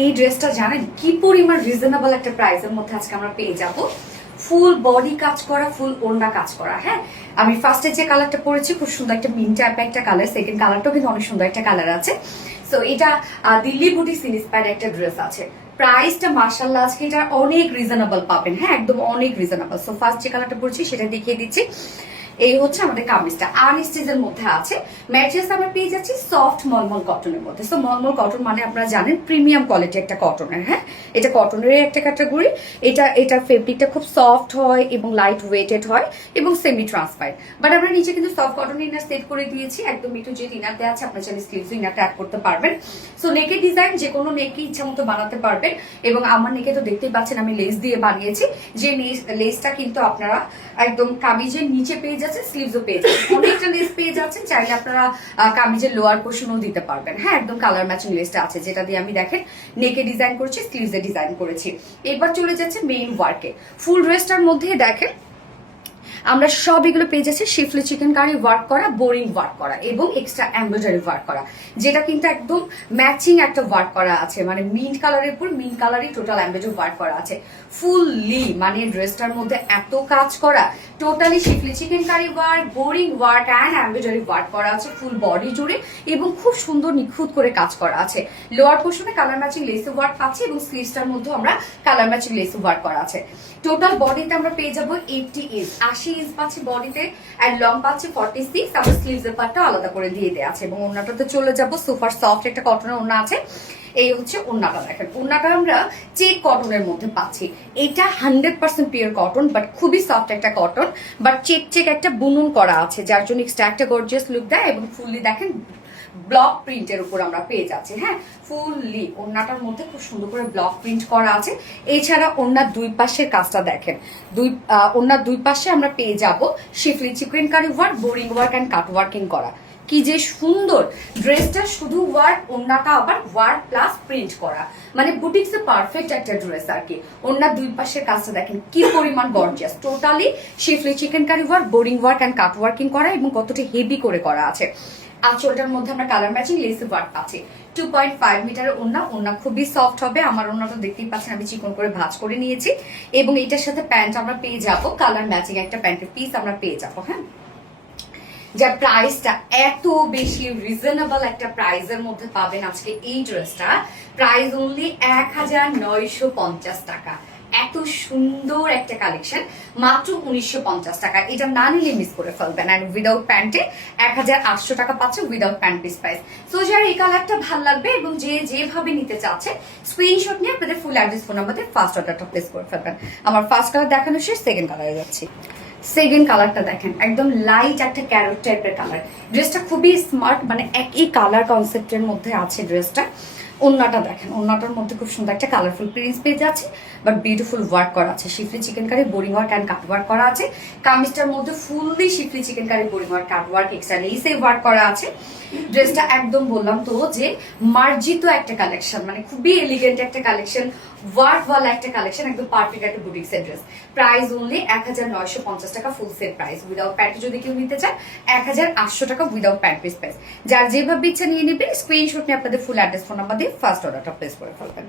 এই ড্রেসটা জানেন কি পরিমাণ রিজনেবল একটা প্রাইসের মধ্যে আজকে আমরা পেয়ে যাব। ফুল বডি কাজ করা, ফুল ওড়না কাজ করা। হ্যাঁ, আমি ফার্স্টে যে কালারটা পরেছি খুব সুন্দর একটা মিন টাইপের একটা কালার, সেকেন্ড কালারটাও কিন্তু অনেক সুন্দর একটা কালার আছে। সো এটা দিল্লি বুটিক ইন্সপায়ার্ড একটা ড্রেস আছে। প্রাইসটা মার্শাল্লাহ আজকে এটা অনেক রিজনেবল পাবেন। হ্যাঁ, একদম অনেক রিজনেবল। সো ফার্স্ট যে কালারটা পরেছি সেটা দেখিয়ে দিচ্ছি। এই হচ্ছে আমাদের কামিজটা আনস্টিচের মধ্যে আছে। ম্যাটেরিয়ালস আমরা পেয়ে যাচ্ছি সফট মলমল কটনের মধ্যে। সো মলমল কটন মানে আপনারা জানেন প্রিমিয়াম কোয়ালিটি একটা কটনের। হ্যাঁ, এটা কটনের একটা ক্যাটাগরি। এটার ফেব্রিকটা খুব সফট হয় এবং লাইট ওয়েটেড হয় এবং সেমি ট্রান্সপারেন্ট। বাট আমরা নিচে কিন্তু সফট কটন ইনার সেট করে দিয়েছি, একদম একটু যে ইনার দেওয়া আছে আপনার চাইলে স্লিভস ইনারটা অ্যাড করতে পারবেন। সো নেকের ডিজাইন যে কোনো নেকে ইচ্ছা মতো বানাতে পারবেন। এবং আমার নেকে তো দেখতেই পাচ্ছেন আমি লেস দিয়ে বানিয়েছি, যে লেসটা কিন্তু আপনারা একদম কামিজের নিচে পেয়ে যাচ্ছেন, স্লিভসও পেয়ে যাচ্ছেন, অনেকটা লেস পেয়ে যাচ্ছেন। চাইলে আপনারা কামিজের লোয়ার পোর্শনও দিতে পারবেন। হ্যাঁ, একদম কালার ম্যাচিং লেসটা আছে, যেটা দিয়ে আমি দেখেন নেকে ডিজাইন করেছি, স্লিভসে ডিজাইন করেছি। এবার চলে যাচ্ছে মেইন ওয়ার্কে। ফুল ড্রেসটার মধ্যে দেখেন আমরা সব এগুলো পেয়ে যাচ্ছি শিফলি চিকেন কারি ওয়ার্ক করা, বোরিং ওয়ার্ক করা এবং এক্সট্রা এমব্রয়ডারি ওয়ার্ক করা, যেটা কিন্তু একদম ম্যাচিং একটা ওয়ার্ক করা আছে। মানে মিন্ট কালারের উপর মিন্ট কালারই টোটাল এমব্রয়ডারি ওয়ার্ক করা আছে ফুললি। মানে ড্রেসটার মধ্যে এত কাজ করা, totally schiffli chikankari work, boring work and embroidery work করা আছে ফুল বডি জুড়ে এবং খুব সুন্দর নিখুঁত করে কাজ করা আছে। লোয়ার পোর্শনে কালার ম্যাচিং লেস ওয়ার্ক পাচ্ছি এবং স্লিভসটার মধ্যে আমরা কালার ম্যাচিং লেস ওয়ার্ক করা আছে। টোটাল বডিতে আমরা পেয়ে যাবো 80 ইঞ্চ, 80 ইঞ্চ পাচ্ছি বডিতে, আর লং পাচ্ছি 46। আমরা স্লিভস এর পার্টটা আলাদা করে দিয়ে দেওয়া আছে এবং ওড়নাটাতে চলে যাবো সুপার সফট একটা কটনের ওড়না আছে। এই হচ্ছে ওড়নাটা, দেখেন ওড়নাটা আমরা চেক কটনের মধ্যে পাচ্ছি। এটা 100% পিওর কটন, বাট খুবই সফট একটা কটন, বাট চেক চেক একটা বুনন করা আছে, যার জন্য এক্সট্রা একটা গর্জিয়াস লুক দেয় এবং ফুললি দেখেন ব্লক প্রিন্টের উপর আমরা পেয়ে যাচ্ছি। হ্যাঁ, ফুললি ওড়নাটার মধ্যে খুব সুন্দর করে ব্লক প্রিন্ট করা আছে। এছাড়া ওড়নার দুই পাশের কাজটা দেখেন, ওড়নার দুই পাশে আমরা পেয়ে যাব schiffli chikankari work, boring work and cut working করা। কি যে সুন্দর ড্রেসটা, শুধু ওয়ার্ক, ওড়নাটা আবার ওয়ার্ক প্লাস প্রিন্ট করা, মানে বুটিক্সে পারফেক্ট একটা ড্রেস আর কি। ওড়নার দুই পাশের কাজটা দেখেন কি পরিমাণ gorgeous, totally schiffli chikankari work, boring work and cut working করা এবং কতটা হেভি করে করা আছে। আঁচলটার মধ্যে আমরা কালার ম্যাচিং লেস ওয়ার্ক পাচ্ছি। 2.5 মিটারের ওড়না খুবই সফট হবে। আমার ওড়নাটা দেখতেই পাচ্ছেন আমি চিকন করে ভাঁজ করে নিয়েছি এবং এটার সাথে প্যান্ট আমরা পেয়ে যাবো, কালার ম্যাচিং একটা প্যান্টের পিস আমরা পেয়ে যাবো। হ্যাঁ, যার প্রাইসটা এত বেশি রিজনেবল একটা প্রাইসের মধ্যে পাবেন আজকে এই ড্রেসটা। প্রাইস অনলি 1950 টাকা। এত সুন্দর একটা কালেকশন মাত্র 1950 টাকা। এটা না নিলে মিস করে ফেলবেন। অ্যান্ড উইদাউট প্যান্টে 1800 টাকা পাচ্ছে without pant piece price. So যার এই কালারটা ভালো লাগবে এবং যে যেভাবে নিতে চাচ্ছে স্ক্রিনশট নিয়ে আপনাদের ফুল অ্যাড্রেস ফোন নাম্বারে ফার্স্ট অর্ডারটা প্লেস করে ফেলবেন। আমার ফার্স্ট কালার দেখানো শেষ, সেকেন্ড কালারে যাচ্ছি। সেকেন্ড কালারটা দেখেন একদম লাইট একটা ক্যারট টাইপের কালার। ড্রেসটা খুবই স্মার্ট, মানে একই কালার কনসেপ্টের মধ্যে আছে ড্রেসটা। ওড়নাটা দেখেন, ওড়নাটার মধ্যে খুব সুন্দর একটা কালারফুল প্রিন্টস পেয়ে যাচ্ছে, বাট বিউটিফুল ওয়ার্ক করা আছে। Schiffli chikankari, boring work and cut work করা আছে। কামিজটার মধ্যে fully schiffli chikankari, boring work, cut work, extra লেসে ওয়ার্ক করা আছে। ড্রেসটা একদম বললাম তো যে মার্জিত একটা কালেকশন, মানে খুবই এলিগেন্ট একটা কালেকশন, ওয়ার্ক ওয়ালা একটা কালেকশন, একদম পারফেক্ট একটা বুটিক্স এর ড্রেস। প্রাইস অনলি 1950 টাকা full set price. Without pant যদি কেউ নিতে চান 1800 টাকা উইদাউট প্যান্ট পিস প্রাইস। যার যেভাবে ইচ্ছা নিয়ে নেবেন, স্ক্রিনশট নিয়ে আপনাদের ফুল অ্যাড্রেস ফোন নাম্বার দিয়ে ফার্স্ট অর্ডারটা প্লেস করে ফেলবেন।